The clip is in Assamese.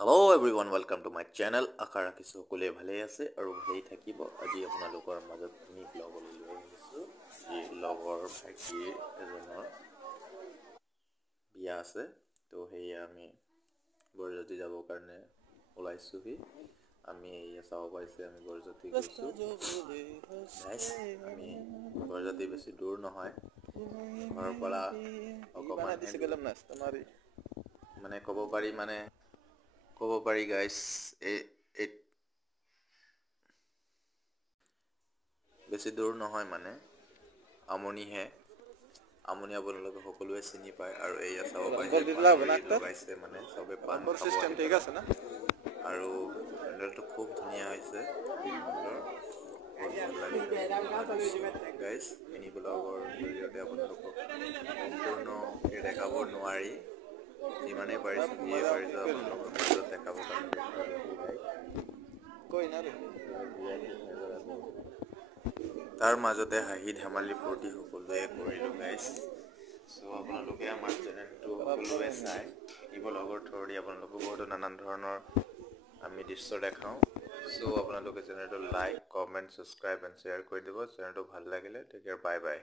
Hello' everyone, welcome to my channel. আশা ৰাখিছোঁ সকলোৱে ভালেই আছে আৰু ভালেই থাকিব। আজি আপোনালোকৰ মাজত আমি ব্লগলৈ লৈ আহিছোঁ। এই লগৰ ভাইটি এজনৰ বিয়া আছে, তো সেয়ে আমি বৰযাত্ৰী যাবৰ কাৰণে ওলাইছোঁহি। আমি এয়া চাব পাইছে, আমি বৰযাত্ৰী গৈছোঁ। আমি বৰযাত্ৰী বেছি দূৰ নহয়, ঘৰৰ পৰা অকণমানহে দূৰ। মানে ক'ব পাৰি গাইছ, বেছি দূৰ নহয়, মানে আমনিহে। আমনি আপোনালোকে সকলোৱে চিনি পায়। আৰু এয়া চাব পাইছে লগাইছে, মানে চবে পাণ খাব আহি পেলাই। আৰু পেণ্ডেলটো খুব ধুনীয়া হৈছে, সুন্দৰ, বহুত ভাল লাগিছে গাইছ। মিনি ব্লগৰ জৰিয়তে আপোনালোকক সম্পূৰ্ণকৈ দেখাব নোৱাৰি, যিমানেই পাৰিছোঁ আপোনালোকৰ মাজত দেখাবৰ কাৰণে চেষ্টা কৰিছোঁ গাইছ। তাৰ মাজতে হাঁহি ধেমালি ফূৰ্তি সকলোৱে কৰিলোঁ গাইছ। চ' আপোনালোকে আমাৰ চেনেলটো সকলোৱে চাই মিনি ব্লগৰ থ্ৰুদি আপোনালোকক বহুতো নানান ধৰণৰ আমি দৃশ্য দেখাওঁ। চ' আপোনালোকে চেনেলটো like, comment, subscribe and share কৰি দিব। চেনেলটো ভাল লাগিলে। টেক কেয়াৰ, বাই বাই।